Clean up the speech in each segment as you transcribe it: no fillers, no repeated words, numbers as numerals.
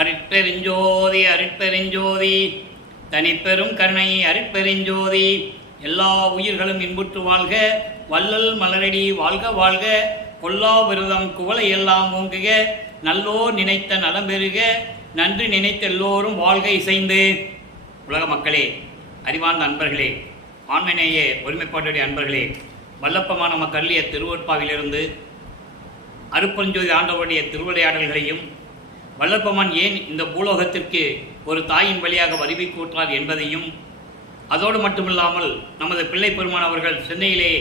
அருட்பெருஞ்சோதி அருட்பெருஞ்சோதி தனிப்பெரும் கருணை அருட்பெருஞ்சோதி. எல்லா உயிர்களும் இன்புற்று வாழ்க, வள்ளல் மலரடி வாழ்க வாழ்க. கொல்லா விரதம் குவளை எல்லாம் ஓங்குக, நல்லோர் நினைத்த நலம் பெறுக, நன்றி நினைத்த எல்லோரும் வாழ்க இசைந்து. உலக மக்களே, அறிவார்ந்த அன்பர்களே, ஆண்மநேய ஒருமைப்பாட்டுடைய அன்பர்களே, வல்லப்பமான நம்ம கல்லிய திருவொற்பாவிலிருந்து அருட்பெருஞ்சோதி ஆண்டவருடைய திருவிளையாடல்களையும் வல்லப்பமான் ஏன் இந்த பூலோகத்திற்கு ஒரு தாயின் வழியாக வருவி கூற்றார் என்பதையும், அதோடு மட்டுமில்லாமல் நமது பிள்ளை பெருமான் அவர்கள் சென்னையிலே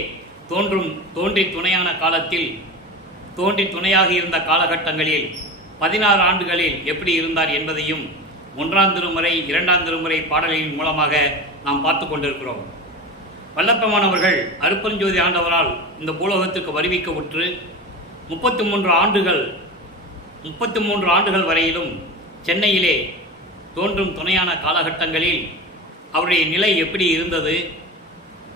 தோன்றி துணையான காலத்தில் தோன்றி துணையாக இருந்த காலகட்டங்களில் 16 ஆண்டுகளில் எப்படி இருந்தார் என்பதையும் 1ஆம் திருமுறை 2ஆம் திருமுறை பாடல்களின் மூலமாக நாம் பார்த்து கொண்டிருக்கிறோம். வல்லப்பமான் அவர்கள் அருட்பெருஞ்சோதி ஆண்டவரால் இந்த பூலோகத்திற்கு வருவிக்க உற்று 33 ஆண்டுகள் வரையிலும் சென்னையிலே தோன்றும் துணையான காலகட்டங்களில் அவருடைய நிலை எப்படி இருந்தது,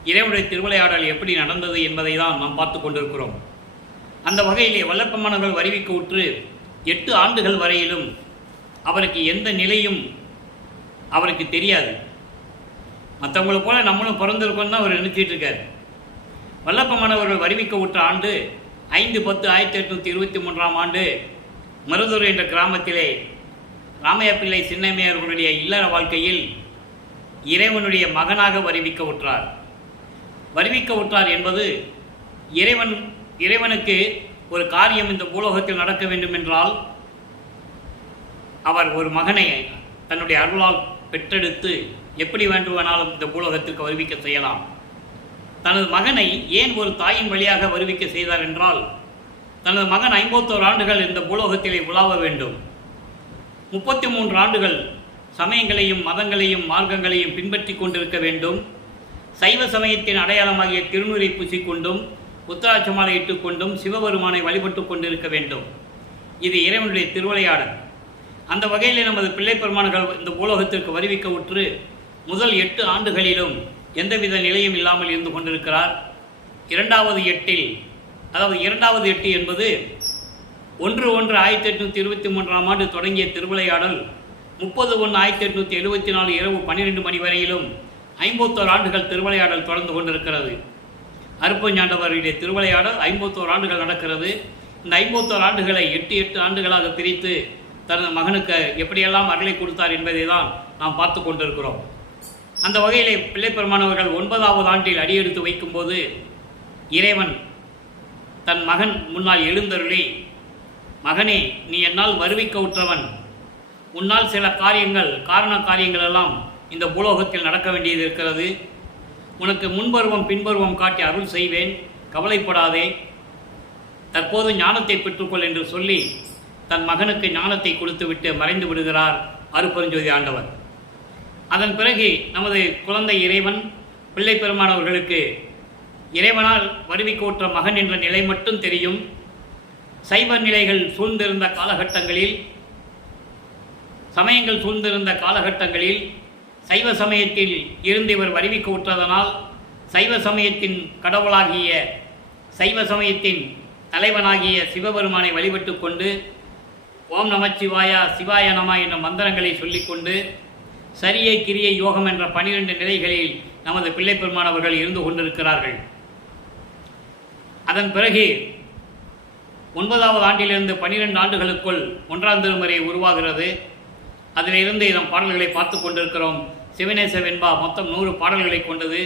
இறைவனுடைய திருவிளையாடல் எப்படி நடந்தது என்பதை தான் நாம் பார்த்து கொண்டிருக்கிறோம். அந்த வகையிலே வல்லப்பமானவர்கள் வருவிக்க உற்று 8 ஆண்டுகள் வரையிலும் அவருக்கு எந்த நிலையும் அவருக்கு தெரியாது. மற்றவங்களை போல நம்மளும் பிறந்திருக்கோம் தான் அவர் நினைச்சிட்டு இருக்கார். வல்லப்பமானவர்கள் வருவிக்க உற்ற ஆண்டு 5/10/1823 ஆண்டு மருதூர் என்ற கிராமத்திலே ராமையா பிள்ளை சின்னம்மையர்களுடைய இல்லற வாழ்க்கையில் இறைவனுடைய மகனாக வருவிக்க உற்றார் என்பது இறைவனுக்கு ஒரு காரியம் இந்த பூலோகத்தில் நடக்க வேண்டும் என்றால் அவர் ஒரு மகனை தன்னுடைய அருளால் பெற்றெடுத்து எப்படி வேண்டுமானாலும் இந்த பூலோகத்திற்கு வருவிக்க செய்யலாம். தனது மகனை ஏன் ஒரு தாயின் வழியாக வருவிக்க செய்தார் என்றால், தனது மகன் 51 ஆண்டுகள் இந்த பூலோகத்திலே உலாவ வேண்டும். 33 ஆண்டுகள் சமயங்களையும் மதங்களையும் மார்க்கங்களையும் பின்பற்றி கொண்டிருக்க வேண்டும். சைவ சமயத்தின் அடையாளமாகிய திருநூரை பூசிக்கொண்டும் உத்தராட்சமாலை இட்டுக்கொண்டும் சிவபெருமானை வழிபட்டு கொண்டிருக்க வேண்டும். இது இறைவனுடைய திருவிளையாடல். அந்த வகையிலே நமது பிள்ளை பெருமான்கள் இந்த பூலோகத்திற்கு வருவிக்க உற்று முதல் 8 ஆண்டுகளிலும் எந்தவித நிலையும் இல்லாமல் இருந்து கொண்டிருக்கிறார். 2வது 8 என்பது 1/1/1823 ஆண்டு தொடங்கிய திருவிளையாடல் 30/1/1874 இரவு 12 மணி வரையிலும் 51 ஆண்டுகள் திருவிளையாடல் தொடர்ந்து கொண்டிருக்கிறது. அருட்பெருஞ்சாண்டவருடைய திருவிளையாடல் 51 ஆண்டுகள் நடக்கிறது. இந்த 51 ஆண்டுகளை 8 ஆண்டுகளாக பிரித்து தனது மகனுக்கு எப்படியெல்லாம் அருளை கொடுத்தார் என்பதை தான் நாம் பார்த்து கொண்டிருக்கிறோம். அந்த வகையிலே பிள்ளை பெருமானவர்கள் 9வது ஆண்டில் அடியெடுத்து வைக்கும்போது இறைவன் தன் மகன் முன்னால் எழுந்தருளி, மகனே, நீ என்னால் வருவிக்க உற்றவன், உன்னால் சில காரண காரியங்கள் எல்லாம் இந்த பூலோகத்தில் நடக்க வேண்டியது இருக்கிறது. உனக்கு முன்பருவம் பின்பருவம் காட்டி அருள் செய்வேன், கவலைப்படாதே, தற்போது ஞானத்தை பெற்றுக்கொள் என்று சொல்லி தன் மகனுக்கு ஞானத்தை கொடுத்துவிட்டு மறைந்து விடுகிறார் அருட்பெருஞ்சோதி ஆண்டவர். அதன் பிறகு நமது குழந்தை இறைவன் பிள்ளை பெருமானவர்களுக்கு இறைவனால் வருவிக்க உற்ற மகன் என்ற நிலை மட்டும் தெரியும். சைவ நிலைகள் சூழ்ந்திருந்த காலகட்டங்களில், சமயங்கள் சூழ்ந்திருந்த காலகட்டங்களில் சைவ சமயத்தில் இருந்து இவர் வருவிக்க உற்றதனால் சைவ சமயத்தின் கடவுளாகிய, சைவ சமயத்தின் தலைவனாகிய சிவபெருமானை வழிபட்டு கொண்டு ஓம் நமச்சிவாயா சிவாய நம என்ற மந்திரங்களை சொல்லிக்கொண்டு சரியை கிரியை யோகம் என்ற 12 நிலைகளில் நமது பிள்ளை பெருமானவர்கள் இருந்து கொண்டிருக்கிறார்கள். அதன் பிறகு 9வது ஆண்டிலிருந்து 12 ஆண்டுகளுக்குள் 1ஆம் திருமுறை உருவாகிறது. அதிலிருந்து நம் பாடல்களை பார்த்து கொண்டிருக்கிறோம். சிவநேச வெண்பா மொத்தம் 100 பாடல்களை கொண்டது.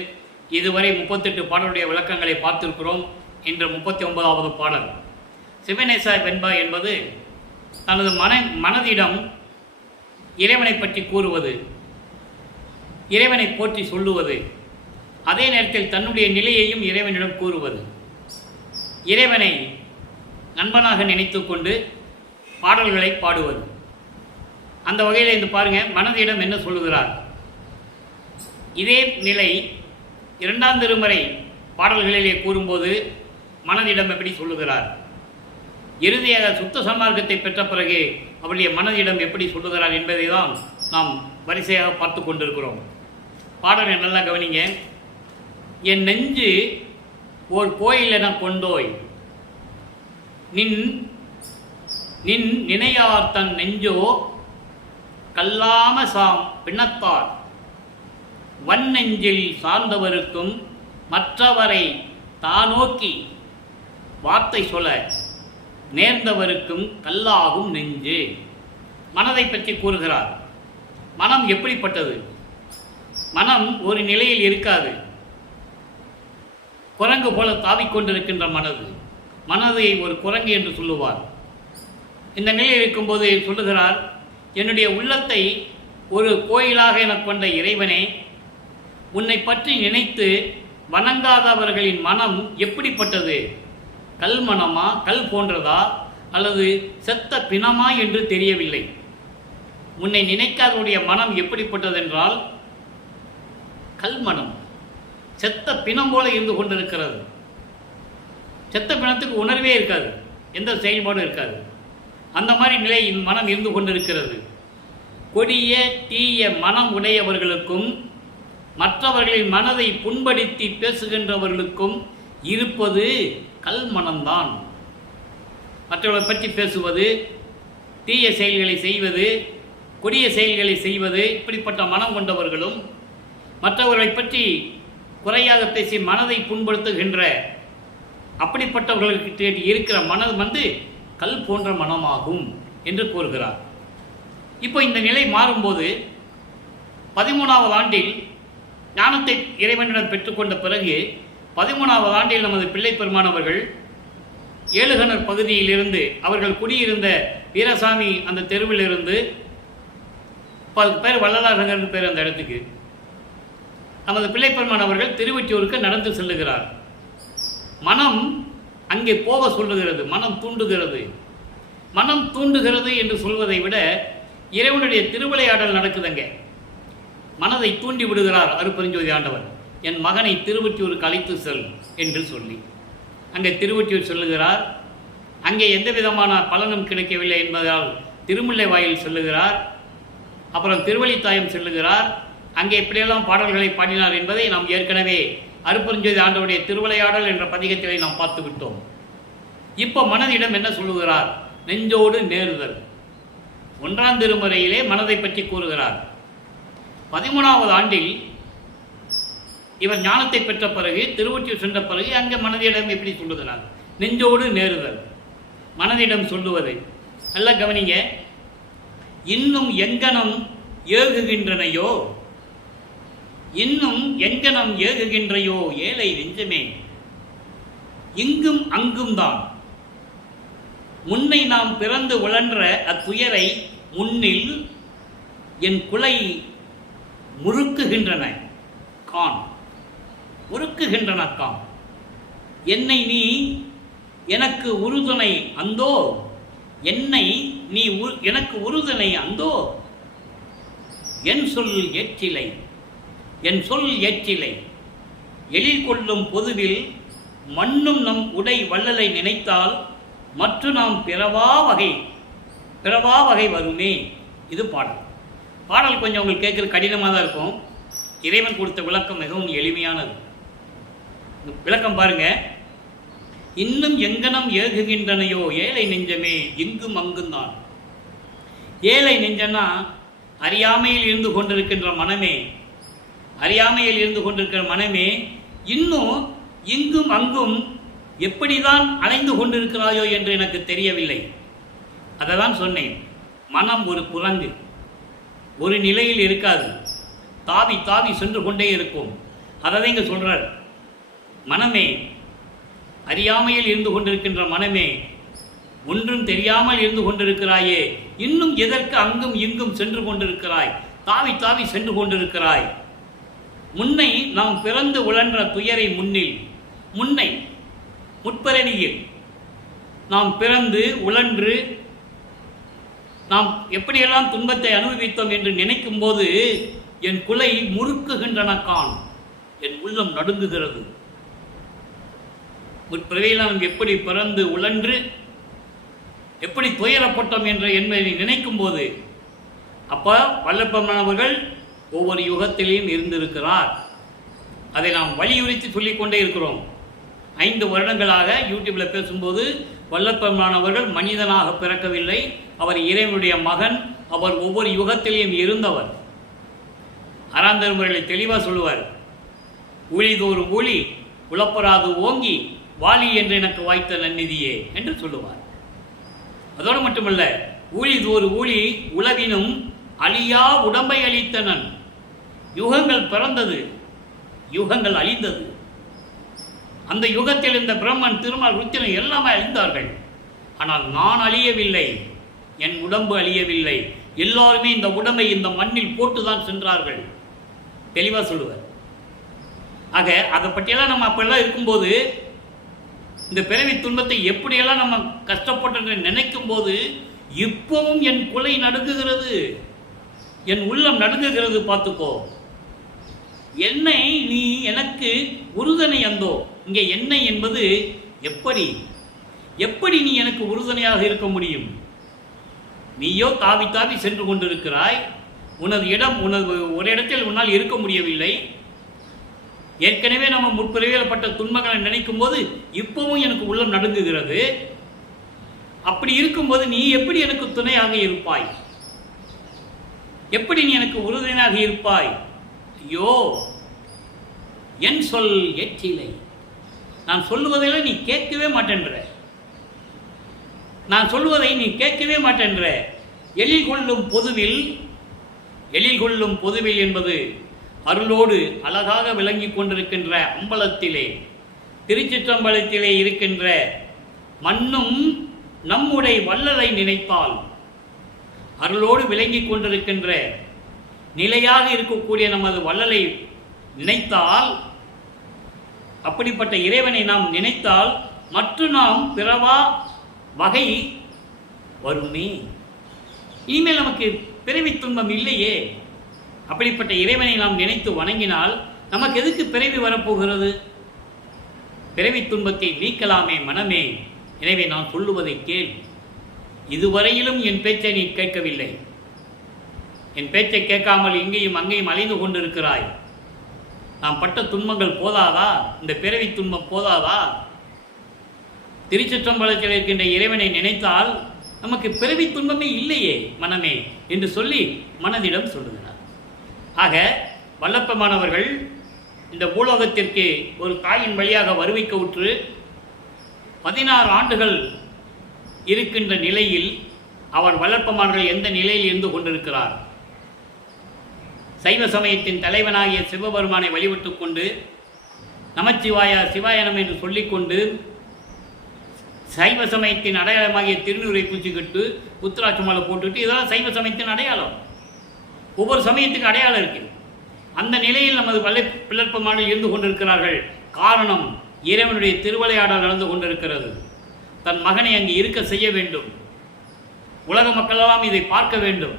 இதுவரை 38 பாடலுடைய விளக்கங்களை பார்த்திருக்கிறோம். இன்று 39வது பாடல். சிவநேச வெண்பா என்பது தனது மனதிடம் இறைவனை பற்றி கூறுவது, இறைவனை போற்றி சொல்லுவது, அதே நேரத்தில் தன்னுடைய நிலையையும் இறைவனிடம் கூறுவது, இறைவனை நண்பனாக நினைத்து கொண்டு பாடல்களை பாடுவது. அந்த வகையில் இந்த பாருங்க, மனதிடம் என்ன சொல்லுகிறார். இதே நிலை 2ஆம் திருமுறை பாடல்களிலே கூறும்போது மனதிடம் எப்படி சொல்லுகிறார், இறுதியாக சுத்த சன்மார்க்கத்தை பெற்ற பிறகு அவருடைய மனதிடம் எப்படி சொல்லுகிறார் என்பதை தான் நாம் வரிசையாக பார்த்து கொண்டிருக்கிறோம். பாடலை நல்லா கவனிங்க. என் நெஞ்சு ஓர் கோயில் என கொண்டோய், நின் நின் நினையார் தன் நெஞ்சோ கல்லாம சாம் பிணத்தார் வன்னெஞ்சில் சார்ந்தவருக்கும் மற்றவரை தானோக்கி வார்த்தை சொல்ல நேர்ந்தவருக்கும் கல்லாகும் நெஞ்சு. மனதை பற்றி கூறுகிறார். மனம் எப்படிப்பட்டது? மனம் ஒரு நிலையில் இருக்காது. குரங்கு போல தாவிக்கொண்டிருக்கின்ற மனதை ஒரு குரங்கு என்று சொல்லுவார். இந்த நிலையில் இருக்கும்போது சொல்லுகிறார், என்னுடைய உள்ளத்தை ஒரு கோயிலாக எனக் கொண்ட இறைவனே, உன்னை பற்றி நினைத்து வணங்காதவர்களின் மனம் எப்படிப்பட்டது? கல் மனமா, கல் போன்றதா, அல்லது செத்த பிணமா என்று தெரியவில்லை. உன்னை நினைக்காதவருடைய மனம் எப்படிப்பட்டதென்றால் கல் மனம், செத்த பிணம் போல இருந்து கொண்டிருக்கிறது. செத்த பிணத்துக்கு உணர்வே இருக்காது, எந்த செயல்பாடும் இருக்காது. அந்த மாதிரி நிலை மனம் இருந்து கொண்டிருக்கிறது. கொடிய தீய மனம் உடையவர்களுக்கும் மற்றவர்களின் மனதை புண்படுத்தி பேசுகின்றவர்களுக்கும் இருப்பது கல் மனம்தான். மற்றவர்களை பற்றி பேசுவது, தீய செயல்களை செய்வது, கொடிய செயல்களை செய்வது, இப்படிப்பட்ட மனம் கொண்டவர்களும் மற்றவர்களை பற்றி குறையாக பேசி மனதை புண்படுத்துகின்ற அப்படிப்பட்டவர்களுக்கு இருக்கிற மனம் கல் போன்ற மனமாகும் என்று கூறுகிறார். இப்போ இந்த நிலை மாறும்போது 13வது ஆண்டில் ஞானத்தை இறைவனிடம் பெற்றுக்கொண்ட பிறகு 13வது ஆண்டில் நமது பிள்ளை பெருமானவர்கள் ஏழுகணர் பகுதியிலிருந்து அவர்கள் குடியிருந்த வீரசாமி அந்த தெருவிலிருந்து 10 பேர் வள்ளலார் நகர்னு பேர் அந்த இடத்துக்கு நமது பிள்ளை பெருமானவர்கள் திருவொற்றியூருக்கு நடந்து செல்லுகிறார். மனம் அங்கே போக சொல்லுகிறது, மனம் தூண்டுகிறது. மனம் தூண்டுகிறது என்று சொல்வதை விட இறைவனுடைய திருவிளையாடல் நடக்குதுங்க. மனதை தூண்டி விடுகிறார் அருட்பெருஞ்சோதி ஆண்டவர். என் மகனை திருவொற்றியூருக்கு அழைத்து செல் என்று சொல்லி அங்கே திருவொற்றியூர் சொல்லுகிறார். அங்கே எந்த விதமான பலனும் கிடைக்கவில்லை என்பதால் திருமுல்லை வாயில் சொல்லுகிறார். அப்புறம் திருவழித்தாயம் சொல்லுகிறார். அங்கே எப்படியெல்லாம் பாடல்களை பாடினார் என்பதை நாம் ஏற்கனவே அருட்பெருஞ்சோதி ஆண்டவருடைய திருவிளையாடல் என்ற பதிகத்திலே நாம் பார்த்து விட்டோம். இப்போ மனதிடம் என்ன சொல்லுகிறார்? நெஞ்சோடு நேருதல். 1ஆம் திருமுறையிலே மனதை பற்றி கூறுகிறார். 13வது ஆண்டில் இவர் ஞானத்தை பெற்ற பிறகு திருவொற்றியூர் சென்ற பிறகு அங்கே மனதிடம் எப்படி சொல்லுகிறார்? நெஞ்சோடு நேருதல். மனதிடம் சொல்லுவதை நல்லா கவனிங்க. இன்னும் எங்கனம் ஏகுகின்றனையோ, இன்னும் எங்கனம் ஏகுகின்றையோ ஏழை நெஞ்சமே, இங்கும் அங்கும் தான் முன்னை நாம் பிறந்து உழன்ற அத்துயரை முன்னில் என் குலை முறுக்குகின்றன கான், முறுக்குகின்றன கான். என்னை நீ எனக்கு உறுதுணை அந்தோ, என்னை நீ எனக்கு உறுதுணை அந்தோ, என் சொல் ஏற்றிலை, என் சொல் ஏற்றிலை. எழில் கொள்ளும் பொதுவில் மண்ணும் நம் உடை வள்ளலை நினைத்தால் மற்ற நாம் பிறவா வகை வருமே. இது பாடல். பாடல் கொஞ்சம் உங்களுக்கு கேட்குறது கடினமாக தான் இருக்கும். இறைவன் கொடுத்த விளக்கம் மிகவும் எளிமையானது. விளக்கம் பாருங்க. இன்னும் எங்கனம் ஏகுகின்றனையோ ஏழை நெஞ்சமே, இங்கும் அங்கும் தான். ஏழை நெஞ்சனா அறியாமையில் இருந்து கொண்டிருக்கின்ற மனமே, அறியாமையில் இருந்து கொண்டிருக்கிற மனமே, இன்னும் இங்கும் அங்கும் எப்படிதான் அலைந்து கொண்டிருக்கிறாயோ என்று எனக்கு தெரியவில்லை. அதை தான் சொன்னேன். மனம் ஒரு குரங்கு, ஒரு நிலையில் இருக்காது, தாவி தாவி சென்று கொண்டே இருக்கும். அதை தான் இங்கே சொல்கிறார். மனமே, அறியாமையில் இருந்து கொண்டிருக்கின்ற மனமே, ஒன்றும் தெரியாமல் இருந்து கொண்டிருக்கிறாயே, இன்னும் எதற்கு அங்கும் இங்கும் சென்று கொண்டிருக்கிறாய், தாவி தாவி சென்று கொண்டிருக்கிறாய். முன்னை நாம் பிறந்து உழன்ற துயரை முன்னில், முன்னை முற்பரணியில் நாம் பிறந்து உழன்று நாம் எப்படியெல்லாம் துன்பத்தை அனுபவித்தோம் என்று நினைக்கும் போது என் குலை முறுக்குகின்றன கான், என் உள்ளம் நடுங்குகிறது. முற்பிறவியில் நாம் எப்படி பிறந்து உழன்று எப்படி துயரப்பட்டோம் என்பதை நினைக்கும் போது, அப்போ வல்லப்பெருமானவர்கள் ஒவ்வொரு யுகத்திலையும் இருந்திருக்கிறார். அதை நாம் வலியுறுத்தி சொல்லிக்கொண்டே இருக்கிறோம். 5 வருடங்களாக யூடியூப்பில் பேசும்போது வல்லப்பெருமானவர்கள் மனிதனாக பிறக்கவில்லை, அவர் இறைவனுடைய மகன். அவர் ஒவ்வொரு யுகத்திலையும் இருந்தவர். ஆறாம் திருமுறைகளை தெளிவாக சொல்லுவார். ஊழிதோறு ஊழி உளப்பராது ஓங்கி வாலி என்று எனக்கு வாய்த்த நன்னிதியே என்று சொல்லுவார். அதோடு மட்டுமல்ல, ஊழிதோறு ஊழி உலகினும் அழியா உடம்பை அளித்தனன். யுகங்கள் பிறந்தது, யுகங்கள் அழிந்தது. அந்த யுகத்தில் இந்த பிரம்மன், திருமால், ருத்திரன் எல்லாமே அழிந்தார்கள். ஆனால் நான் அழியவில்லை, என் உடம்பு அழியவில்லை. எல்லோருமே இந்த உடம்பை இந்த மண்ணில் போட்டுதான் சென்றார்கள். தெளிவாக சொல்லுவார். ஆக அதை பற்றியெல்லாம் நம்ம அப்பெல்லாம் இருக்கும்போது, இந்த பிறவி துன்பத்தை எப்படியெல்லாம் நம்ம கஷ்டப்பட்டு நினைக்கும் போது இப்பவும் என் குலை நடுங்குகிறது, என் உள்ளம் நடுங்குகிறது. பார்த்துக்கோ, என்னை நீ எனக்கு உறுதுணை அந்தோ. இங்கே என்னை என்பது எப்படி நீ எனக்கு உறுதுணையாக இருக்க முடியும்? நீயோ தாவி தாவி சென்று கொண்டிருக்கிறாய். உனது இடம், உனது ஒரு இடத்தில் உன்னால் இருக்க முடியவில்லை. ஏற்கனவே நம்ம முற்பிறவியில் பட்ட துன்பங்களை நினைக்கும் போது இப்பவும் எனக்கு உள்ளம் நடுங்குகிறது. அப்படி இருக்கும்போது நீ எப்படி எனக்கு துணையாக இருப்பாய்? எப்படி நீ எனக்கு உறுதுணையாக இருப்பாய்? ஐயோ, என் சொல் ஏற்றிலை. நான் சொல்லுவதில் நீ கேட்கவே மாட்டேன்ற. நான் சொல்லுவதை நீ கேட்கவே மாட்டேன்ற. எழில் கொள்ளும் பொதுவில் என்பது அருளோடு அழகாக விளங்கி கொண்டிருக்கின்ற அம்பலத்திலே, திருச்சிற்றம்பலத்திலே இருக்கின்ற மண்ணும் நம்முடைய வள்ளலை நினைத்தால், அருளோடு விளங்கி கொண்டிருக்கின்ற நிலையாக இருக்கக்கூடிய நமது வள்ளலை நினைத்தால், அப்படிப்பட்ட இறைவனை நாம் நினைத்தால் மற்ற நாம் பிறவா வகை வருமே. இனிமேல் நமக்கு பிறவி துன்பம் இல்லையே. அப்படிப்பட்ட இறைவனை நாம் நினைத்து வணங்கினால் நமக்கு எதுக்கு பிறவி வரப்போகிறது? பிறவி துன்பத்தை நீக்கலாமே மனமே. எனவே நான் சொல்லுவதை கேள். இதுவரையிலும் என் பேச்சை நீ கேட்கவில்லை. என் பேச்சை கேட்காமல் இங்கேயும் அங்கேயும் அலைந்து கொண்டிருக்கிறாய். நாம் பட்ட துன்பங்கள் போதாதா? இந்த பிறவி துன்பம் போதாதா? திருச்சிற்றம்பலத்தில் இருக்கின்ற இறைவனை நினைத்தால் நமக்கு பிறவி துன்பமே இல்லையே மனமே என்று சொல்லி மனதிடம் சொல்லுகிறார். ஆக வல்லப்பமானவர்கள் இந்த பூலோகத்திற்கு ஒரு தாயின் வழியாக வருவிக்க உற்று 16 ஆண்டுகள் இருக்கின்ற நிலையில் அவர் வல்லப்பமானவர்கள் எந்த நிலையில் இருந்து கொண்டிருக்கிறார்? சைவ சமயத்தின் தலைவனாகிய சிவபெருமானை வழிபட்டு கொண்டு நமச்சிவாய சிவாயனம் என்று சொல்லிக்கொண்டு சைவ சமயத்தின் அடையாளமாகிய திருநூரை பூச்சிக்கிட்டு உத்திராட்சி மாலை போட்டுக்கிட்டு இதெல்லாம் சைவ சமயத்தின் அடையாளம். ஒவ்வொரு சமயத்துக்கு அடையாளம் இருக்கு. அந்த நிலையில் நமது பிள்ளப்பமானில் இருந்து கொண்டிருக்கிறார்கள். காரணம், இறைவனுடைய திருவிளையாடல் நடந்து கொண்டிருக்கிறது. தன் மகனை அங்கு இருக்க செய்ய வேண்டும். உலக மக்களெல்லாம் இதை பார்க்க வேண்டும்.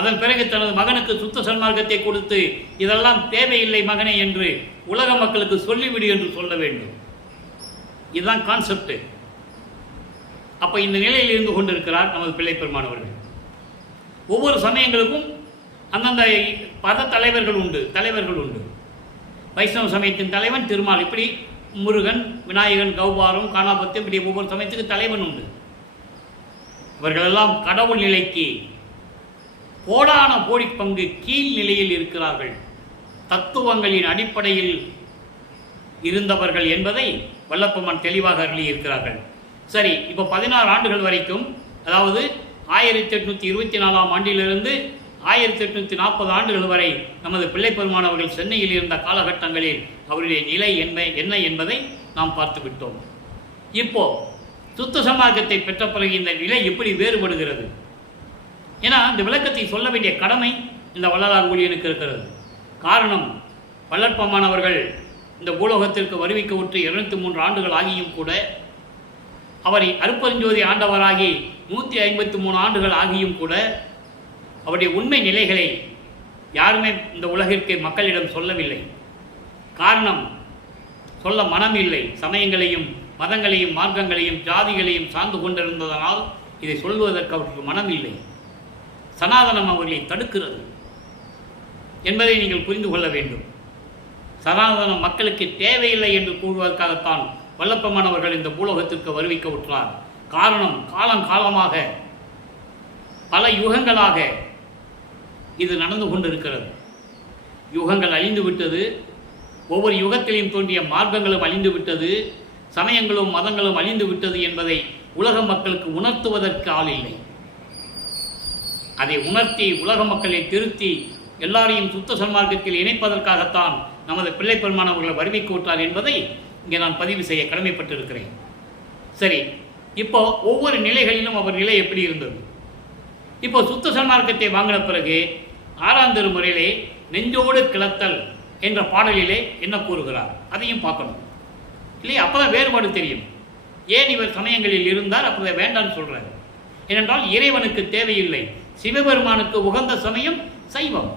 அதன் பிறகு தனது மகனுக்கு சுத்த சன்மார்க்கத்தை கொடுத்து இதெல்லாம் தேவையில்லை மகனே என்று உலக மக்களுக்கு சொல்லிவிடு என்று சொல்ல வேண்டும். இதுதான் கான்செப்ட். அப்போ இந்த நிலையில் இருந்து கொண்டிருக்கிறார் நமது பிள்ளை பெருமானவர்கள். ஒவ்வொரு சமயங்களுக்கும் அந்தந்த பத தலைவர்கள் உண்டு. வைஷ்ணவ சமயத்தின் தலைவன் திருமால், இப்படி முருகன், விநாயகன், கௌபாரம், காணாபத்து, இப்படி ஒவ்வொரு சமயத்துக்கு தலைவன் உண்டு. இவர்களெல்லாம் கடவுள் நிலைக்கு கோடான கோடி பங்கு கீழ் நிலையில் இருக்கிறார்கள். தத்துவங்களின் அடிப்படையில் இருந்தவர்கள் என்பதை வல்லப்பமான் தெளிவாக அருளி இருக்கிறார்கள். சரி, இப்போ 16 ஆண்டுகள் வரைக்கும், அதாவது 1824ஆம் ஆண்டிலிருந்து 1840 ஆண்டுகள் வரை நமது பிள்ளை பெருமானவர்கள் சென்னையில் இருந்த காலகட்டங்களில் அவருடைய நிலை என்ன என்பதை நாம் பார்த்து விட்டோம். இப்போ சுத்த சமார்க்கத்தை பெற்ற பிறகு இந்த நிலை எப்படி வேறுபடுகிறது? ஏன்னா இந்த விளக்கத்தை சொல்ல வேண்டிய கடமை இந்த வள்ளலார் ஊழியனுக்கு இருக்கிறது. காரணம், வல்லற்பமானவர்கள் இந்த பூலோகத்திற்கு வருவிக்க உற்று 203 ஆண்டுகள் ஆகியும் கூட, அவரை அருப்பெருஞ்சோதி ஆண்டவராகி 153 ஆண்டுகள் ஆகியும் கூட அவருடைய உண்மை நிலைகளை யாருமே இந்த உலகிற்கு மக்களிடம் சொல்லவில்லை. காரணம், சொல்ல மனம் இல்லை. சமயங்களையும் மதங்களையும் மார்க்கங்களையும் ஜாதிகளையும் சார்ந்து கொண்டிருந்ததனால் இதை சொல்வதற்கு அவருக்கு மனம் இல்லை. சனாதனம் அவர்களை தடுக்கிறது என்பதை நீங்கள் புரிந்து கொள்ள வேண்டும். சனாதனம் மக்களுக்கு தேவையில்லை என்று கூறுவதற்காகத்தான் வல்லப்பமானவர்கள் இந்த பூலோகத்திற்கு வருவிக்க உற்றார். காரணம், காலங்காலமாக பல யுகங்களாக இது நடந்து கொண்டிருக்கிறது. யுகங்கள் அழிந்து விட்டது. ஒவ்வொரு யுகத்திலையும் தோன்றிய மார்க்கங்களும் அழிந்து விட்டது. சமயங்களும் மதங்களும் அழிந்து விட்டது என்பதை உலக மக்களுக்கு உணர்த்துவதற்கு ஆள் இல்லை. அதை உணர்த்தி உலக மக்களை திருத்தி எல்லாரையும் சுத்த சன்மார்க்கத்தில் இணைப்பதற்காகத்தான் நமது பிள்ளை பெருமானவர்களை வறுமைக்கு விட்டார் என்பதை இங்கே நான் பதிவு செய்ய கடமைப்பட்டிருக்கிறேன். சரி, இப்போ ஒவ்வொரு நிலைகளிலும் அவர் நிலை எப்படி இருந்தது? இப்போ சுத்த சன்மார்க்கத்தை வாங்கின பிறகு 6ஆம் திருமுறையிலே நெஞ்சோடு கிளத்தல் என்ற பாடலிலே என்ன கூறுகிறார் அதையும் பார்க்கணும் இல்லையா? அப்போதான் வேறுபாடு தெரியும். ஏன் இவர் சமயங்களில் இருந்தார் அப்போ வேண்டான்னு சொல்கிறார். ஏனென்றால் இறைவனுக்கு தேவையில்லை. சிவபெருமானுக்கு உகந்த சமயம் சைவம்.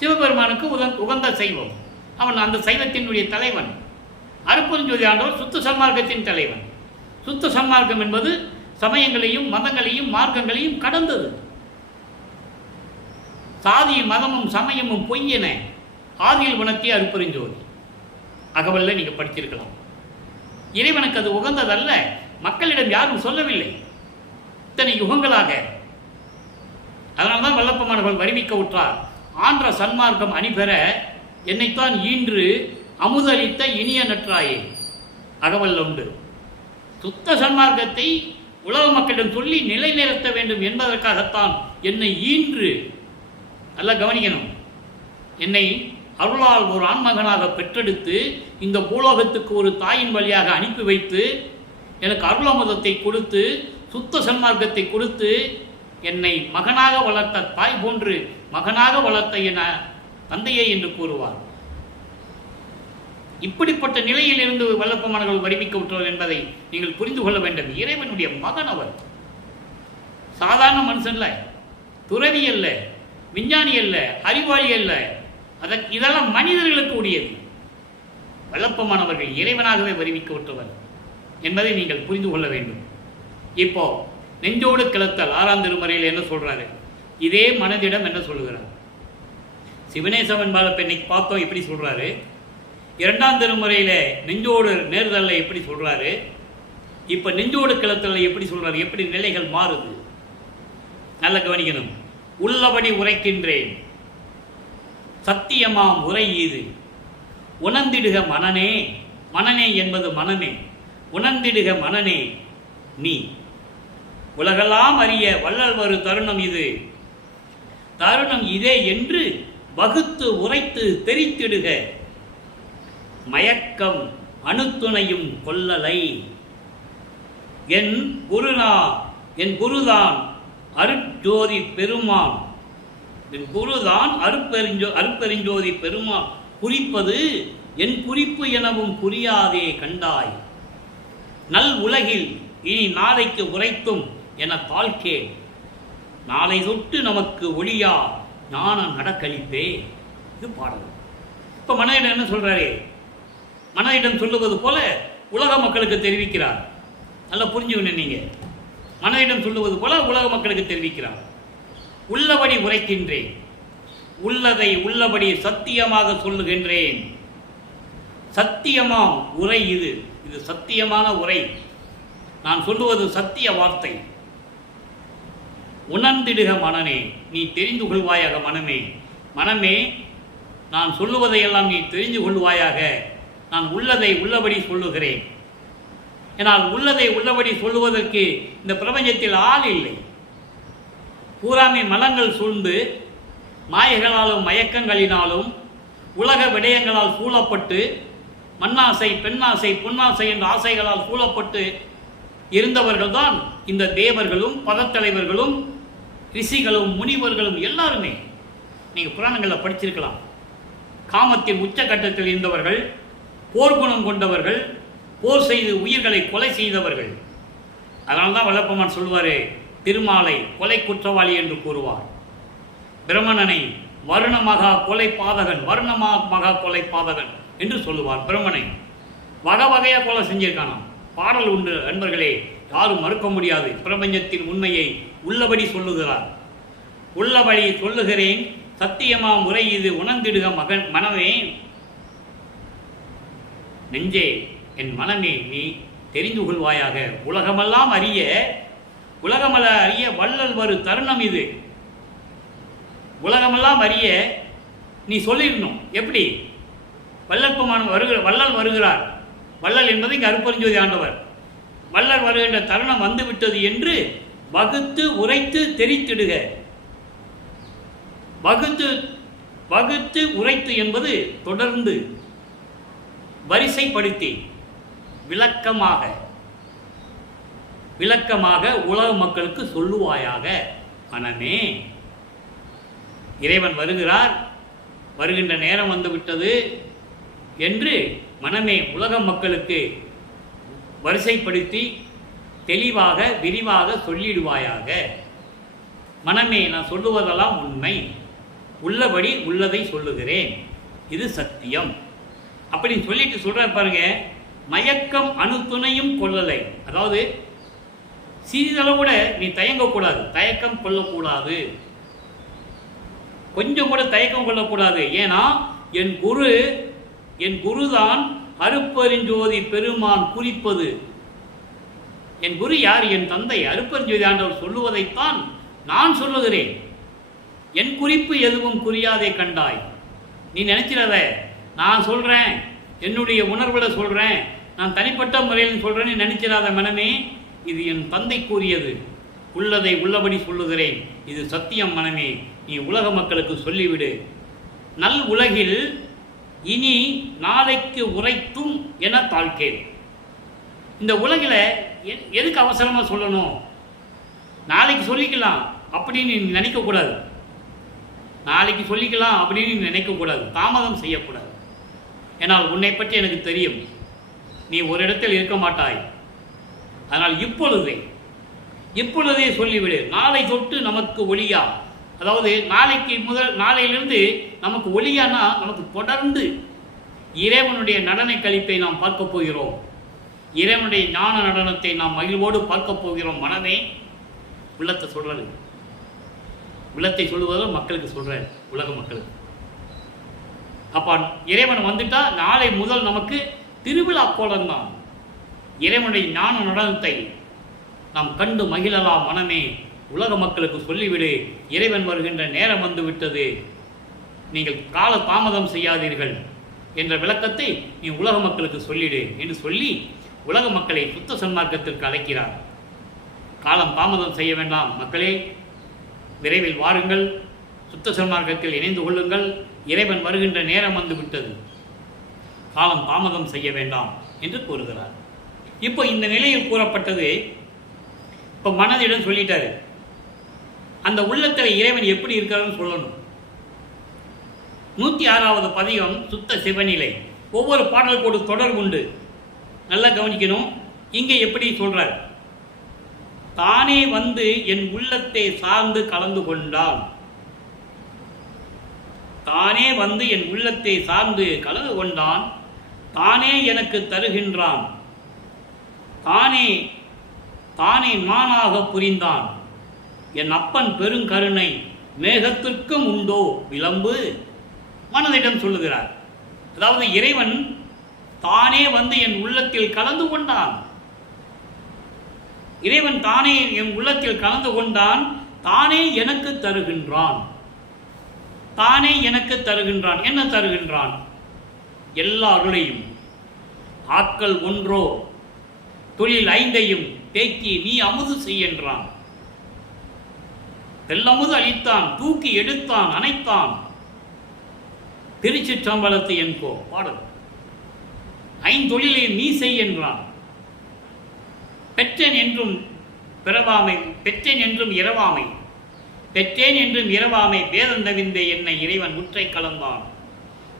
சிவபெருமானுக்கு உகந்த சைவம். அவன் அந்த சைவத்தினுடைய தலைவன். அருட்பெருஞ்சோதி ஆண்டவர் சுத்த சன்மார்க்கத்தின் தலைவன். சுத்த சன்மார்க்கம் என்பது சமயங்களையும் மதங்களையும் மார்க்கங்களையும் கடந்தது. சாதி மதமும் சமயமும் பொய்யென ஆதியில் உணர்த்திய அருட்பெருஞ்சோதி அகவல்ல நீங்கள் படிச்சிருக்கலாம். இறைவனுக்கு அது உகந்ததல்ல. மக்களிடம் யாரும் சொல்லவில்லை இத்தனை யுகங்களாக. அதனால்தான் வல்லப்பமானவர்கள் வறுமிக்க உற்றார். ஆன்ற சன்மார்க்கம் அணிபெற என்னைத்தான் ஈன்று அமுதளித்த இனிய நற்றாயே அகவல்ல உண்டு. சுத்த சன்மார்க்கத்தை உலக மக்களிடம் சொல்லி நிலைநிறுத்த வேண்டும் என்பதற்காகத்தான் என்னை ஈன்று, நல்லா கவனிக்கணும், என்னை அருளால் ஒரு ஆண்மகனாக பெற்றெடுத்து இந்த பூலோகத்துக்கு ஒரு தாயின் வழியாக அனுப்பி வைத்து எனக்கு அருளமுதத்தை கொடுத்து சுத்த சன்மார்க்கத்தை கொடுத்து என்னை மகனாக வளர்த்த தாய் போன்று மகனாக வளர்த்த என தந்தையே என்று கூறுவார். இப்படிப்பட்ட நிலையில் இருந்து வல்லப்பமானவர்கள் வறுமைக்க விட்டவர் என்பதை நீங்கள் புரிந்து கொள்ள வேண்டும். இறைவனுடைய மகன் அவர். சாதாரண மனுஷன் அல்ல, துறவி அல்ல, விஞ்ஞானி அல்ல, அறிவாளி அல்ல. இதெல்லாம் மனிதர்களுக்கு உடையது. வல்லப்பமானவர்கள் இறைவனாகவே வறுமைக்க விட்டவர் என்பதை நீங்கள் புரிந்து கொள்ள வேண்டும். இப்போ நெஞ்சோடு கிளத்தல் 6ஆம் திருமுறையில் என்ன சொல்றாரு? இதே மனதிடம் என்ன சொல்லுகிறார்? சிவனேசவன் பால பெண்ணை பார்த்தோம் எப்படி சொல்றாரு. 2ஆம் திருமுறையில நெஞ்சோடு நேர்தல்ல எப்படி சொல்றாரு. இப்ப நெஞ்சோடு கிளத்தல்ல எப்படி சொல்றாரு? எப்படி நிலைகள் மாறுது நல்ல கவனிக்கணும். உள்ளபடி உரைக்கின்றேன் சத்தியமாம் உரை இது உணர்ந்திடுக மனனே. மனனே என்பது மனமே. உணர்ந்திடுக மனனே நீ உலகெல்லாம் அறிய வள்ளல் வரு தருணம் இது. தருணம் இதே என்று வகுத்து உரைத்து தெரித்திடுக மயக்கம் அணுத்துணையும் கொள்ளலை. என் குருதான் அருட்ஜோதி பெருமான். என் குருதான் அருட்பெருஞ்சோதி பெருமான் குறிப்பது என் குறிப்பு எனவும் புரியாதே கண்டாய். நல் உலகில் இனி நாளைக்கு உரைத்தும் என தாழ்கே. நாளை தொட்டு நமக்கு ஒளியா ஞான நடக்களிப்பே. இது பாடல். இப்போ மனதிடம் என்ன சொல்றாரு? மனதிடம் சொல்லுவது போல உலக மக்களுக்கு தெரிவிக்கிறார். நல்லா புரிஞ்சுக்கணும் நீங்க. மனதிடம் சொல்லுவது போல உலக மக்களுக்கு தெரிவிக்கிறார். உள்ளபடி உரைக்கின்றேன், உள்ளதை உள்ளபடி சத்தியமாக சொல்லுகின்றேன். சத்தியமாம் உரை இது. இது சத்தியமான உரை. நான் சொல்லுவது சத்திய வார்த்தை. உணர்ந்திடுக மனனே, நீ தெரிந்து கொள்வாயாக. மனமே, மனமே, நான் சொல்லுவதையெல்லாம் நீ தெரிந்து கொள்வாயாக. நான் உள்ளதை உள்ளபடி சொல்லுகிறேன். ஏனால் உள்ளதை உள்ளபடி சொல்லுவதற்கு இந்த பிரபஞ்சத்தில் ஆள் இல்லை. பூராமே மலங்கள் சூழ்ந்து மாயைகளாலும் மயக்கங்களினாலும் உலக விடயங்களால் சூழப்பட்டு மண்ணாசை, பெண்ணாசை, பொன்னாசை என்ற ஆசைகளால் சூழப்பட்டு இருந்தவர்கள்தான் இந்த தேவர்களும் பதத்தலைவர்களும் ரிஷிகளும் முனிவர்களும் எல்லாருமே. நீங்கள் புராணங்களில் படிச்சிருக்கலாம். காமத்தின் உச்சகட்டத்தில் இருந்தவர்கள், போர்க்குணம் கொண்டவர்கள், போர் செய்து உயிர்களை கொலை செய்தவர்கள். அதனால்தான் வல்லப்பமான் சொல்வார், திருமாலை கொலை குற்றவாளி என்று கூறுவார். பிரமணனை வருணமகா கொலை பாதகன், வருணமகா கொலை பாதகன் என்று சொல்லுவார். பிரமனை வகை வகையாக கொலை செஞ்சிருக்கானாம். பாடல் உண்டு அன்பர்களே, யாரும் மறுக்க முடியாது. பிரபஞ்சத்தின் உண்மையை உள்ளபடி சொல்லுகிறார். உள்ளபடி சொல்லுகிறேன் சத்தியமா முறை இது உணர்ந்திடுக மனமே. நெஞ்சே, என் மனமே, நீ தெரிந்து கொள்வாயாக. உலகமெல்லாம் அறிய உலகமல அறிய வள்ளல் வரு தருணம் இது. உலகமெல்லாம் அறிய நீ சொல்லிடணும். எப்படி? வள்ளல் வருகிறார். வள்ளல் என்பது இங்கே அருட்பெருஞ்சோதி ஆண்டவர். வள்ளல் வருகின்ற தருணம் வந்துவிட்டது என்று வகுத்து உரைத்து தெரித்திடுக. வகுத்து உரைத்து என்பது தொடர்ந்து வரிசைப்படுத்தி விளக்கமாக உலக மக்களுக்கு சொல்லுவாயாக. மனமே, இறைவன் வருகிறார், வருகின்ற நேரம் வந்துவிட்டது என்று மனமே உலக மக்களுக்கு வரிசைப்படுத்தி தெளிவாக விரிவாக சொல்லிடுவாயாக. மனமே, நான் சொல்லுவதெல்லாம் உண்மை, உள்ளபடி உள்ளதை சொல்லுகிறேன், இது சத்தியம் அப்படின்னு சொல்லிட்டு சொல்ற பாருங்க. மயக்கம் அணுத்துணையும் கொள்ளலை. அதாவது சிறிதளவு கூட நீ தயங்கக்கூடாது, தயக்கம் கொள்ளக்கூடாது, கொஞ்சம் கூட தயக்கம் கொள்ளக்கூடாது. ஏன்னா என் குருதான் அருட்பெருஞ்சோதி பெருமான் குறிப்பது. என் குரு யார்? என் தந்தை அருட்பெருஞ்சோதி ஆண்டவர் சொல்லுவதைத்தான் நான் சொல்லுகிறேன். என் குறிப்பு எதுவும் குறியாதே கண்டாய். நீ நினைச்சிடாத, நான் சொல்கிறேன், என்னுடைய உணர்வில் சொல்கிறேன், நான் தனிப்பட்ட முறையில் சொல்கிறேன்னு நினைச்சிடாத மனமே. இது என் தந்தை கூறியது, உள்ளதை உள்ளபடி சொல்லுகிறேன், இது சத்தியம் மனமே. நீ உலக மக்களுக்கு சொல்லிவிடு. நல் உலகில் இனி நாளைக்கு உரைத்தும் என தாழ்கேள். இந்த உலகில் எதுக்கு அவசரமாக சொல்லணும்? நாளைக்கு சொல்லிக்கலாம் அப்படின்னு நீ நினைக்கக்கூடாது. நாளைக்கு சொல்லிக்கலாம் அப்படின்னு நீ நினைக்கக்கூடாது. தாமதம் செய்யக்கூடாது. ஏன்னால் உன்னை பற்றி எனக்கு தெரியும், நீ ஒரு இடத்தில் இருக்க மாட்டாய். அதனால் இப்பொழுதே சொல்லிவிடு. நாளை தொட்டு நமக்கு ஒளியா, அதாவது நாளையிலிருந்து நமக்கு ஒளியானா நமக்கு தொடர்ந்து இறைவனுடைய நடன கழிப்பை நாம் பார்க்க போகிறோம். இறைவனுடைய ஞான நடனத்தை நாம் மகிழ்வோடு பார்க்க போகிறோம். மனமே, உள்ளத்தை சொல்றது, உள்ளத்தை சொல்லுவதோ மக்களுக்கு சொல்கிறேன், உலக மக்களுக்கு. அப்போ இறைவன் வந்துட்டா நாளை முதல் நமக்கு திருவிழா கோலம்தான். இறைவனுடைய ஞான நடனத்தை நாம் கண்டு மகிழலாம். மனமே, உலக மக்களுக்கு சொல்லிவிடு, இறைவன் வருகின்ற நேரம் வந்து விட்டது, நீங்கள் கால தாமதம் செய்யாதீர்கள் என்ற விளக்கத்தை நீ உலக மக்களுக்கு சொல்லிடு என்று சொல்லி உலக மக்களை சுத்த சன்மார்க்கத்திற்கு அழைக்கிறார். காலம் தாமதம் செய்ய வேண்டாம் மக்களே, விரைவில் வாருங்கள், சுத்த சன்மார்க்கத்தில் இணைந்து கொள்ளுங்கள், இறைவன் வருகின்ற நேரம் வந்து விட்டது, காலம் தாமதம் செய்ய வேண்டாம் என்று கூறுகிறார். இப்போ இந்த நிலையில் கூறப்பட்டது. இப்போ மனதிடம் சொல்லிட்டாரு, அந்த உள்ளத்தில் இறைவன் எப்படி இருக்கிறான்னு சொல்லணும். 106வது பதிகம் சுத்த சிவநிலை. ஒவ்வொரு பாடலுக்கு தொடர்பு உண்டு, நல்லா கவனிக்கணும். இங்கே எப்படி சொல்றார்? தானே வந்து என் உள்ளத்தை சார்ந்து கலந்து கொண்டான். தானே வந்து என் உள்ளத்தை சார்ந்து கலந்து கொண்டான், தானே எனக்கு தருகின்றான், தானே மானாக புரிந்தான். என் அப்பன் பெருங்கருணை மேகத்திற்கும் உண்டோ விளம்பு? மனதிடம் சொல்லுகிறார். அதாவது இறைவன் தானே வந்து என் உள்ளத்தில் கலந்து கொண்டான். இறைவன் தானே என் உள்ளத்தில் கலந்து கொண்டான், தானே எனக்கு தருகின்றான். தானே எனக்கு தருகின்றான். என்ன தருகின்றான்? எல்லா அருளையும். ஆக்கள் ஒன்றோ தொழில் 5ஐயும் தேக்கி நீ அமுது செய்கின்றான். தெல்லமுது அளித்தான், தூக்கி எடுத்தான், அணைத்தான். திருச்சிற்றம்பலத்து என்போ பாடல். 5 தொழிலை நீ செய்கின்றான். பெற்றேன் என்றும் பிறவாமை, பெற்றேன் என்றும் இரவாமை, பெற்றேன் என்றும் இரவாமை வேதந்தவிந்தே என்னை இறைவன் உற்றை கலந்தான்.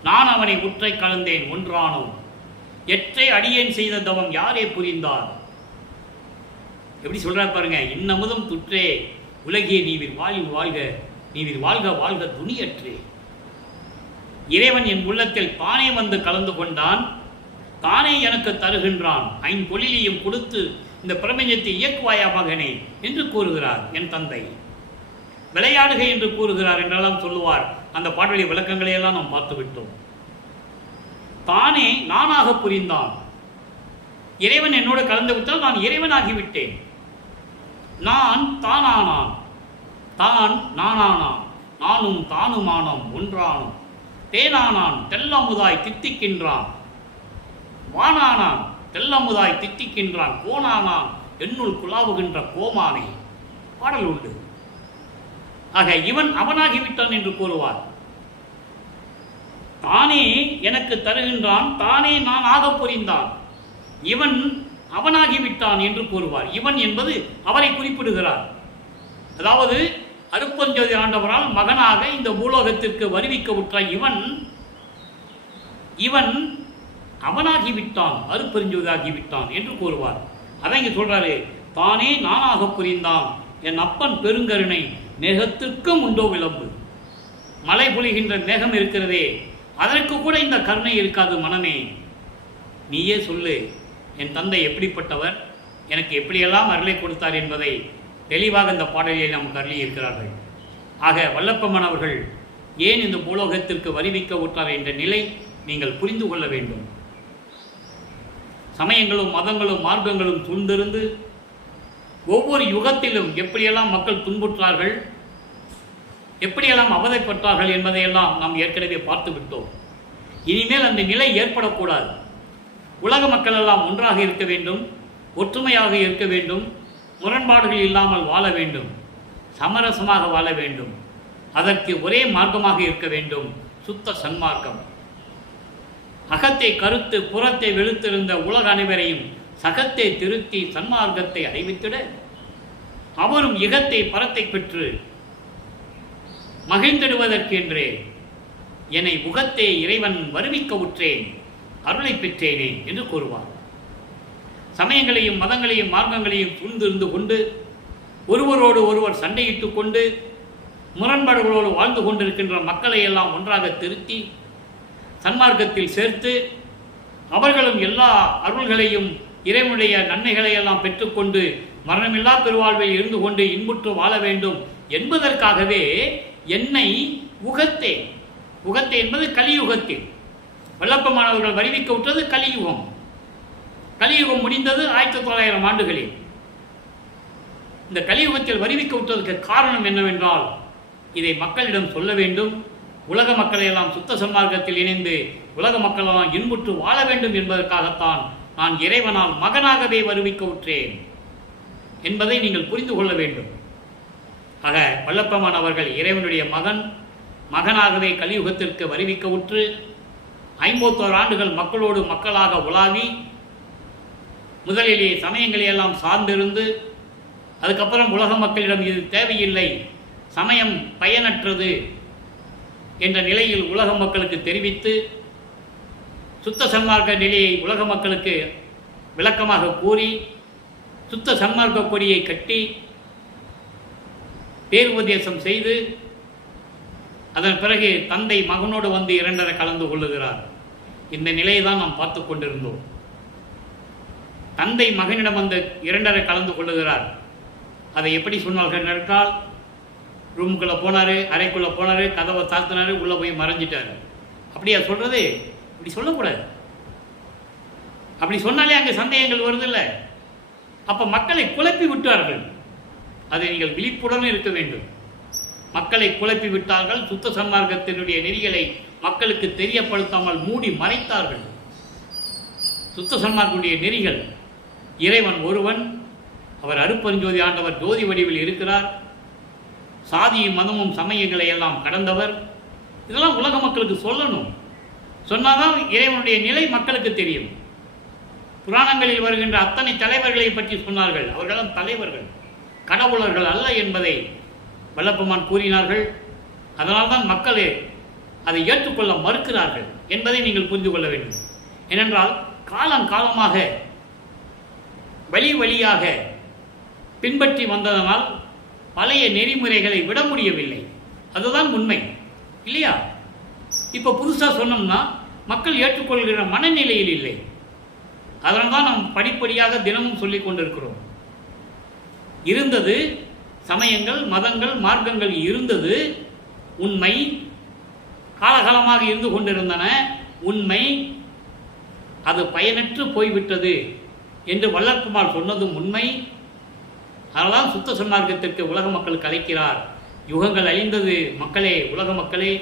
நான் அவனை உற்றை கலந்தேன் ஒன்றானோ. எற்றை அடியேன் செய்த தவம் யாரே புரிந்தார்? எப்படி சொல்றார் பாருங்க. இன்னமுதும் துற்றே உலகே நீவிர் வாழ்க, நீவிர் வாழ்க வாழ்க துணியற்றே. இறைவன் என் உள்ளத்தில் தானே வந்து கலந்து கொண்டான், தானே எனக்கு தருகின்றான். 5 தொழிலையும் கொடுத்து இந்த பிரபஞ்சத்தை இயக்குவாயா மகனே என்று கூறுகிறார் என் தந்தை. விளையாடுக என்று கூறுகிறார் என்றெல்லாம் சொல்லுவார். அந்த பாடலின் விளக்கங்களையெல்லாம் நாம் பார்த்து விட்டோம். தானே நானாக புரிந்தான். இறைவன் என்னோடு கலந்து விட்டால் நான் இறைவனாகிவிட்டேன். நான் தானானான், தான் நானானான், நானும் தானுமானம் ஒன்றானும், தேனானான் தெல்லமுதாய் தித்திக்கின்றான், வானானான் தெல்லமுதாய் தித்திக்கின்றான், கோனானான் என்னுள் குலாவுகின்ற கோமானை. பாடல் உண்டு. ஆக இவன் அவனாகிவிட்டான் என்று கூறுவார். தானே எனக்கு தருகின்றான், தானே நான் ஆக புரிந்தான், இவன் அவனாகிவிட்டான் என்று கூறுவார். இவன் என்பது அவரை குறிப்பிடுகிறார். அதாவது அருட்பெருஞ்சோதி ஆண்டவரால் மகனாக இந்த பூலோகத்திற்கு வருவிக்க உற்ற இவன் அவனாகிவிட்டான், அருட்பெருஞ்சோதியாகிவிட்டான் என்று கூறுவார். அதை இங்கே சொல்றாரு. தானே நானாக புரிந்தான், என் அப்பன் பெருங்கருணை மேகத்திற்கும் உண்டோ விளம்பு. மழை பொழிகின்ற மேகம் இருக்கிறதே, அதற்கு கூட இந்த கருணை இருக்காது மனமே. நீயே சொல்லு, என் தந்தை எப்படிப்பட்டவர், எனக்கு எப்படியெல்லாம் அருளை கொடுத்தார் என்பதை தெளிவாக இந்த பாடலில் நமக்கு அருளி இருக்கிறார்கள். ஆக வல்லப்பெருமான் அவர்கள் ஏன் இந்த பூலோகத்திற்கு வருவிக்க உற்றார் என்ற நிலை நீங்கள் புரிந்து கொள்ள வேண்டும். சமயங்களும் மதங்களும் மார்க்கங்களும் சூழ்ந்திருந்து ஒவ்வொரு யுகத்திலும் எப்படியெல்லாம் மக்கள் துன்புற்றார்கள், எப்படியெல்லாம் அவதைப்பட்டார்கள் என்பதையெல்லாம் நாம் ஏற்கனவே பார்த்து விட்டோம். இனிமேல் அந்த நிலை ஏற்படக்கூடாது. உலக மக்கள் எல்லாம் ஒன்றாக இருக்க வேண்டும், ஒற்றுமையாக இருக்க வேண்டும், முரண்பாடுகள் இல்லாமல் வாழ வேண்டும், சமரசமாக வாழ வேண்டும். அதற்கு ஒரே மார்க்கமாக இருக்க வேண்டும், சுத்த சன்மார்க்கம். அகத்தை கருத்து புறத்தை வெளுத்திருந்த உலக அனைவரையும் சகத்தை திருத்தி சன்மார்க்கத்தை அறிவித்திட அவரும் இகத்தை பரத்தை பெற்று மகிழ்ந்திடுவதற்கென்றே என்னை உகத்தே இறைவன் வருவிக்க உற்றேன், அருளை பெற்றேனே என்று கூறுவார். சமயங்களையும் மதங்களையும் மார்க்கங்களையும் சூழ்ந்திருந்து கொண்டு ஒருவரோடு ஒருவர் சண்டையிட்டு கொண்டு முரண்பாடுகளோடு வாழ்ந்து கொண்டிருக்கின்ற மக்களை எல்லாம் ஒன்றாக திருத்தி சன்மார்க்கத்தில் சேர்த்து அவர்களும் எல்லா அருள்களையும் இறைவனுடைய நன்மைகளை எல்லாம் பெற்றுக்கொண்டு மரணமில்லா பெருவாழ்வில் இருந்து கொண்டு இன்புற்று வாழ வேண்டும் என்பதற்காகவே என்னை உகத்தே என்பது கலியுகத்தில் வல்லப்பெருமானவர்கள் வருவிக்க விட்டது கலியுகம். கலியுகம் முடிந்தது 1900 ஆண்டுகளில். இந்த கலியுகத்தில் வருவிக்க விட்டதற்கு காரணம் என்னவென்றால், இதை மக்களிடம் சொல்ல வேண்டும், உலக மக்களை எல்லாம் சுத்த சன்மார்க்கத்தில் இணைந்து உலக மக்கள் எல்லாம் இன்புற்று வாழ வேண்டும் என்பதற்காகத்தான் நான் இறைவனால் மகனாகவே வருவிக்க உற்றேன் என்பதை நீங்கள் புரிந்து கொள்ள வேண்டும். ஆக வல்லப்பெருமான் அவர்கள் இறைவனுடைய மகனாகவே கலியுகத்திற்கு வருவிக்க உற்று 51 ஆண்டுகள் மக்களோடு மக்களாக உலாவி முதலிலே சமயங்களை எல்லாம் சார்ந்திருந்து அதுக்கப்புறம் உலக மக்களிடம் இது தேவையில்லை, சமயம் பயனற்றது என்ற நிலையில் உலக மக்களுக்கு தெரிவித்து சுத்த சன்மார்க்க நிலையை உலக மக்களுக்கு விளக்கமாக கூறி சுத்த சன்மார்க்க கொடியை கட்டி பேருபதேசம் செய்து அதன் பிறகு தந்தை மகனோடு வந்து 2 கலந்து கொள்ளுகிறார். இந்த நிலையை தான் நாம் பார்த்து கொண்டிருந்தோம். தந்தை மகனிடம் வந்து 2 கலந்து கொள்ளுகிறார். அதை எப்படி சொன்னார்கள் என்றால், ரூமுக்குள்ளே போனார், அறைக்குள்ளே போனார், கதவை தாழ்த்தினார், உள்ளே போய் மறைஞ்சிட்டார். அப்படியா சொல்கிறது? இப்படி சொல்லக்கூடாது. அப்படி சொன்னாலே அங்கே சந்தேகங்கள் வருதில்லை. அப்போ மக்களை குழப்பி விட்டார்கள். அதை நீங்கள் விழிப்புடன் இருக்க வேண்டும். மக்களை குழப்பி விட்டார்கள். சுத்த சன்மார்க்கத்தினுடைய நெறிகளை மக்களுக்கு தெரியப்படுத்தாமல் மூடி மறைத்தார்கள். சுத்த சன்மார்க்கனுடைய நெறிகள் இறைவன் ஒருவன், அவர் அருட்பெருஞ்சோதி ஆண்டவர் ஜோதி வடிவில் இருக்கிறார், சாதியும் மதமும் சமயங்களை எல்லாம் கடந்தவர். இதெல்லாம் உலக மக்களுக்கு சொல்லணும். சொன்னாதான் இறைவனுடைய நிலை மக்களுக்கு தெரியும். புராணங்களில் வருகின்ற அத்தனை தலைவர்களை பற்றி சொன்னார்கள். அவர்களும் தலைவர்கள், கடவுளர்கள் அல்ல என்பதை வல்லப்பெருமான் கூறினார்கள். அதனால்தான் மக்களே அதை ஏற்றுக்கொள்ள மறுக்கிறார்கள் என்பதை நீங்கள் புரிந்து கொள்ள வேண்டும். ஏனென்றால் காலமாக வழியாக பின்பற்றி வந்ததனால் பழைய நெறிமுறைகளை விட முடியவில்லை. அதுதான் உண்மை இல்லையா? இப்போ புதுசாக சொன்னோம்னா மக்கள் ஏற்றுக்கொள்கிற மனநிலையில் இல்லை. அதனால்தான் நாம் படிப்படியாக தினமும் சொல்லிக் கொண்டிருக்கிறோம். இருந்தது சமயங்கள், மதங்கள், மார்க்கங்கள் இருந்தது உண்மை, காலகாலமாக இருந்து கொண்டிருந்தன உண்மை. அது பயனற்று போய்விட்டது என்று வல்லற்பெருமாள் சொன்னதும் உண்மை. அதெல்லாம் சுத்த சன்மார்க்கத்திற்கு உலக மக்களுக்கு அழைக்கிறார். யுகங்கள் அழிந்தது மக்களே, உலக மக்களே.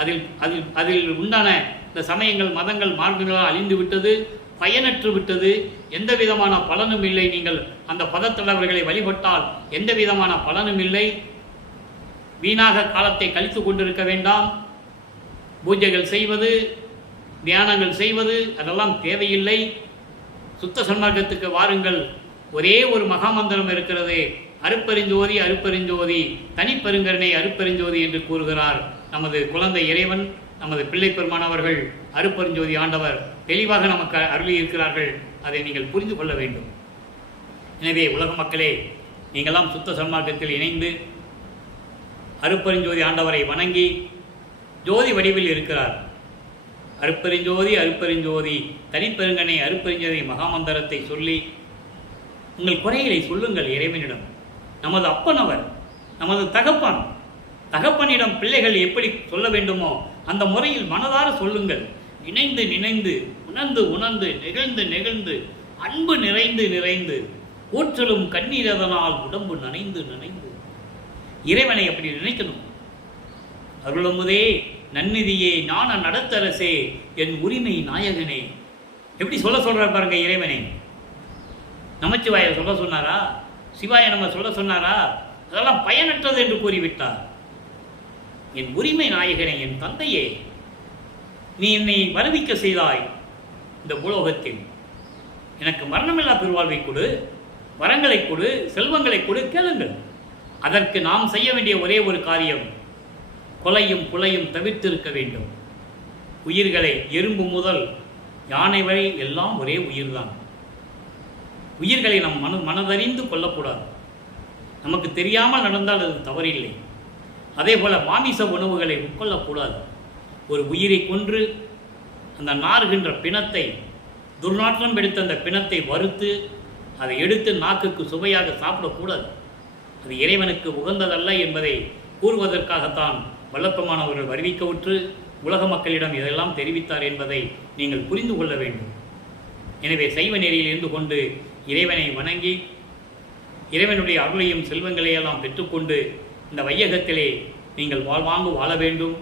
அதில் அதில் அதில் உண்டான இந்த சமயங்கள், மதங்கள், மார்க்கங்களால் அழிந்து விட்டது, பயனற்று விட்டது. எந்த விதமான பலனும் இல்லை. நீங்கள் அந்த பதத்தலைவர்களை வழிபட்டால் எந்த விதமான பலனும் இல்லை. வீணாக காலத்தை கழித்து கொண்டிருக்க வேண்டாம். பூஜைகள் செய்வது, தியானங்கள் செய்வது அதெல்லாம் தேவையில்லை. சுத்த சன்மார்க்கத்துக்கு வாருங்கள். ஒரே ஒரு மகாமந்திரம் இருக்கிறது. அருப்பெருஞ்சோதி அருப்பெருஞ்சோதி, தனிப்பெருங்கருணை அருப்பெருஞ்சோதி என்று கூறுகிறார் நமது குழந்தை இறைவன், நமது பிள்ளை பெருமானவர்கள். அருப்பெருஞ்சோதி ஆண்டவர் தெளிவாக நமக்கு அருளி இருக்கிறார்கள். அதை நீங்கள் புரிந்து கொள்ள வேண்டும். எனவே உலக மக்களே, நீங்களாம் சுத்த சன்மார்க்கத்தில் இணைந்து அருப்பெருஞ்சோதி ஆண்டவரை வணங்கி, ஜோதி வடிவில் இருக்கிறார் அருப்பெருஞ்சோதி அருப்பெருஞ்சோதி, தனிப்பெருங்கனை அருப்பெருஞ்சோதி மகாமந்திரத்தை சொல்லி உங்கள் குறைகளை சொல்லுங்கள் இறைவனிடம். நமது அப்பன் அவர், நமது தகப்பன். தகப்பனிடம் பிள்ளைகள் எப்படி சொல்ல வேண்டுமோ அந்த முறையில் மனதார சொல்லுங்கள். நினைந்து நினைந்து, உணர்ந்து உணர்ந்து, நெகிழ்ந்து நெகிழ்ந்து, அன்பு நிறைந்து நிறைந்து, ஊற்றலும் கண்ணீரதனால் உடம்பு நனைந்து நனைந்து. இறைவனை அப்படி நினைக்கணும். அருளமுதே, நன்னிதியே, ஞான நடத்தரசே, என் உரிமை நாயகனே. எப்படி சொல்றார் பாருங்க இறைவனை. நமச்சிவாய சொல்ல சொன்னாரா? சிவாய நம்ம சொல்ல சொன்னாரா? அதெல்லாம் பயனற்றது என்று கூறிவிட்டார். என் உரிமை நாயகனே, என் தந்தையே, நீ என்னை வருவிக்க செய்தாய் இந்த பூலோகத்தில். எனக்கு மரணமில்லா பெருவாழ்வை கொடு, வரங்களை கொடு, செல்வங்களை கொடு, கேளுங்கள். அதற்கு நாம் செய்ய வேண்டிய ஒரே ஒரு காரியம், கொலையும் புலையும் தவிர்த்திருக்க வேண்டும். உயிர்களை எறும்பு முதல் யானை வரை எல்லாம் ஒரே உயிர்தான். உயிர்களை நம் மனதறிந்து கொள்ளக்கூடாது. நமக்கு தெரியாமல் நடந்தால் அது தவறில்லை. அதே போல மாமிச உணவுகளை உட்கொள்ளக்கூடாது. ஒரு உயிரை கொன்று அந்த நாறுகின்ற பிணத்தை, துர்நாற்றம் எடுத்த அந்த பிணத்தை வறுத்து அதை எடுத்து நாக்குக்கு சுவையாக சாப்பிடக்கூடாது. அது இறைவனுக்கு உகந்ததல்ல என்பதை கூறுவதற்காகத்தான் வல்லப்பமானவர்கள் வருவிக்கவுற்று உலக மக்களிடம் இதெல்லாம் தெரிவித்தார் என்பதை நீங்கள் புரிந்து கொள்ள வேண்டும். எனவே சைவ நெறியில் இருந்து கொண்டு இறைவனை வணங்கி, இறைவனுடைய அருளையும் செல்வங்களையெல்லாம் பெற்றுக்கொண்டு இந்த வையகத்திலே நீங்கள் வாழ்வாங்கு வாழ வேண்டும்,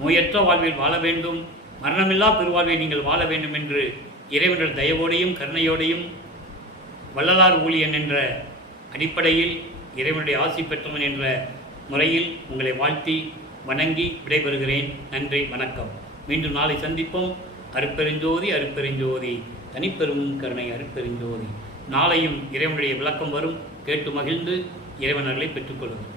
நோயற்ற வாழ்வில் வாழ வேண்டும், மரணமில்லா பெருவாழ்வில் நீங்கள் வாழ வேண்டும் என்று இறைவனுடைய தயவோடையும் கருணையோடையும் வள்ளலார் ஊழியன் என்ற அடிப்படையில், இறைவனுடைய ஆசி பெற்றவன் என்ற முறையில் உங்களை வாழ்த்தி வணங்கி விடைபெறுகிறேன். நன்றி, வணக்கம். மீண்டும் நாளை சந்திப்போம். அருப்பெருஞ்சோதி அருப்பெருஞ்சோதி, தனிப்பெரும் கருணை அருப்பெருஞ்சோதி. நாளையும் இறைவனுடைய விளக்கம் வரும். கேட்டு மகிழ்ந்து இறைவனர்களை பெற்றுக்கொள்ளுங்கள்.